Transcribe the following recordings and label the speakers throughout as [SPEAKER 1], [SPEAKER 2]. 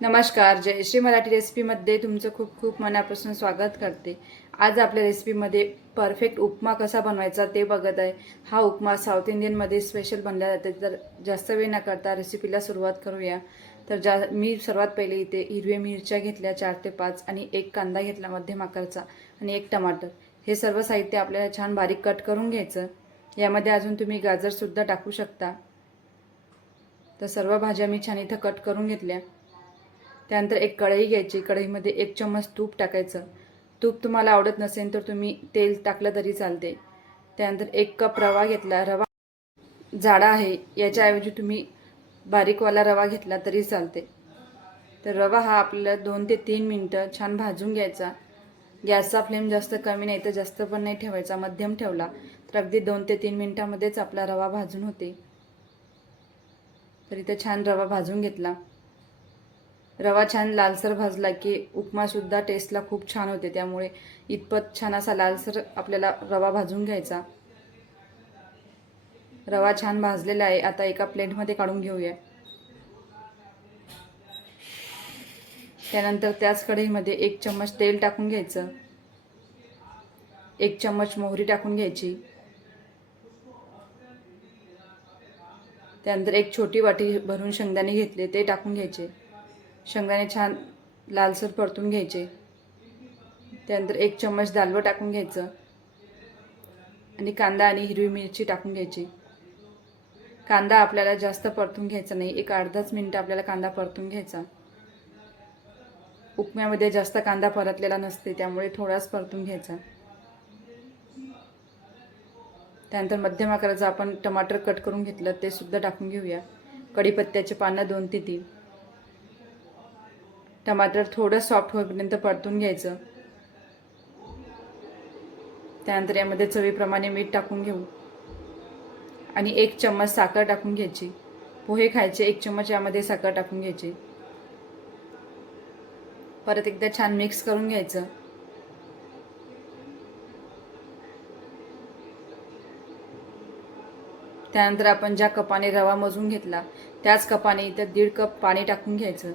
[SPEAKER 1] नमस्कार जयश्री मराठी रेसिपीमध्ये तुमचं खूप खूप मनापासून स्वागत करते. आज आपल्या रेसिपीमध्ये परफेक्ट उपमा कसा बनवायचा ते बघत आहे. हा उपमा साऊथ इंडियनमध्ये स्पेशल बनला जाते. तर जास्त वेळ न करता रेसिपीला सुरुवात करूया. तर जा मी सर्वात पहिले इथे हिरव्या मिरच्या घेतल्या चार ते पाच आणि एक कांदा घेतला मध्यम आकारचा आणि एक टमाटर. हे सर्व साहित्य आपल्याला छान बारीक कट करून घ्यायचं. यामध्ये अजून तुम्ही गाजरसुद्धा टाकू शकता. तर सर्व भाज्या मी छान इथं कट करून घेतल्या. त्यानंतर एक कढई घ्यायची. कढईमध्ये एक चम्मच तूप टाकायचं. तूप तुम्हाला आवडत नसेल तर तुम्ही तेल टाकलं तरी चालते. त्यानंतर एक कप रवा घेतला. रवा जाडा आहे. याच्याऐवजी तुम्ही बारीकवाला रवा घेतला तरी चालते. तर रवा हा आपल्याला दोन ते तीन मिनटं छान भाजून घ्यायचा. गॅसचा फ्लेम जास्त कमी नाही तर जास्त पण नाही ठेवायचा. मध्यम ठेवला तर अगदी दोन ते तीन मिनटामध्येच आपला रवा भाजून होते. तर इथे छान रवा भाजून घेतला. रवा छान लालसर भाजला की उपमासुद्धा टेस्टला खूप छान होते. त्यामुळे इतपत छान असा लालसर आपल्याला रवा भाजून घ्यायचा. रवा छान भाजलेला आहे. आता एका प्लेटमध्ये काढून घेऊया. त्यानंतर त्याच कढईमध्ये एक चम्मच तेल टाकून घ्यायचं. एक चम्मच मोहरी टाकून घ्यायची. त्यानंतर एक छोटी वाटी भरून शेंगदाणे घेतले ते टाकून घ्यायचे. शेंगदाणे छान लालसर परतून घ्यायचे. त्यानंतर एक चम्मच दालवं टाकून घ्यायचं. आणि कांदा आणि हिरवी मिरची टाकून घ्यायची. कांदा आपल्याला जास्त परतून घ्यायचा नाही. एक अर्धाच मिनटं आपल्याला कांदा परतून घ्यायचा. उपम्यामध्ये जास्त कांदा परतलेला नसते त्यामुळे थोडाच परतून घ्यायचा. त्यानंतर मध्यम आकाराचं आपण टमाटर कट करून घेतलं ते सुद्धा टाकून घेऊया. कढीपत्त्याचे पानं दोन ते तीन. टमाटर थोडं सॉफ्ट होईपर्यंत परतून घ्यायचं. त्यानंतर यामध्ये चवीप्रमाणे मीठ टाकून घेऊ. आणि एक चम्मच साखर टाकून घ्यायची. पोहे खायचे एक चम्मच यामध्ये साखर टाकून घ्यायची. परत एकदा छान मिक्स करून घ्यायचं. त्यानंतर आपण ज्या कपाने रवा मजून घेतला त्याच कपाने इथं दीड कप पाणी टाकून घ्यायचं.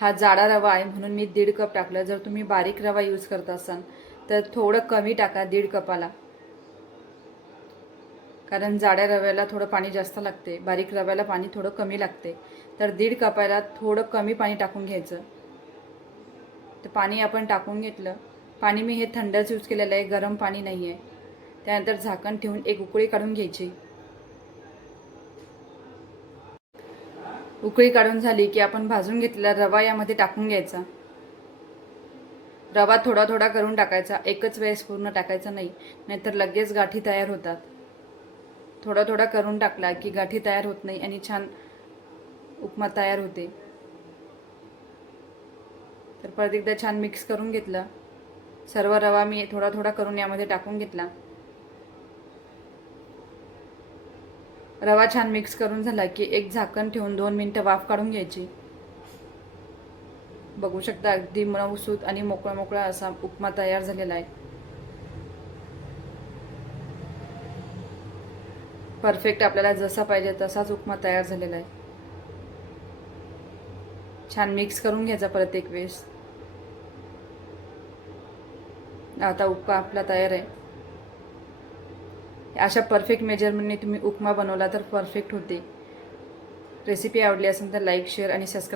[SPEAKER 1] हा जाडा रवा आहे म्हणून मी दीड कप टाकला. जर तुम्ही बारीक रवा यूज करत असाल तर थोडं कमी टाका दीड कपाला. कारण जाड्या रव्याला थोडं पाणी जास्त लागते. बारीक रव्याला पाणी थोडं कमी लागते. तर दीड कपाला थोडं कमी पाणी टाकून घ्यायचं. तर पाणी आपण टाकून घेतलं. पाणी मी हे थंडच यूज केलेलं आहे. गरम पाणी नाही आहे त्यानंतर झाकण ठेवून एक उकळी काढून घ्यायची. उकळी काढून झाली की आपण भाजून घेतलेला रवा यामध्ये टाकून घ्यायचा. रवा थोडा थोडा करून टाकायचा. एकच वेळेस पूर्ण टाकायचा नाही नाहीतर लगेच गाठी तयार होतात. थोडा थोडा करून टाकला की गाठी तयार होत नाही आणि छान उपमा तयार होते. तर परत एकदा छान मिक्स करून घेतलं. सर्व रवा मी थोडा थोडा करून यामध्ये टाकून घेतला. रवा छान मिक्स करून झाला की एक झाकण ठेवून दोन मिनटं वाफ काढून घ्यायची. बघू शकता अगदी मऊसूत आणि मोकळा मोकळा असा उपमा तयार झालेला आहे. परफेक्ट आपल्याला जसा पाहिजे तसाच उपमा तयार झालेला आहे. छान मिक्स करून घ्यायचा प्रत्येक वेळेस. आता उपमा आपला तयार आहे. अशा परफेक्ट मेजरमेंटने तुम्ही उपमा बनवला तर परफेक्ट होते. रेसिपी आवडली असेल तर लाईक शेअर आणि सबस्क्राईब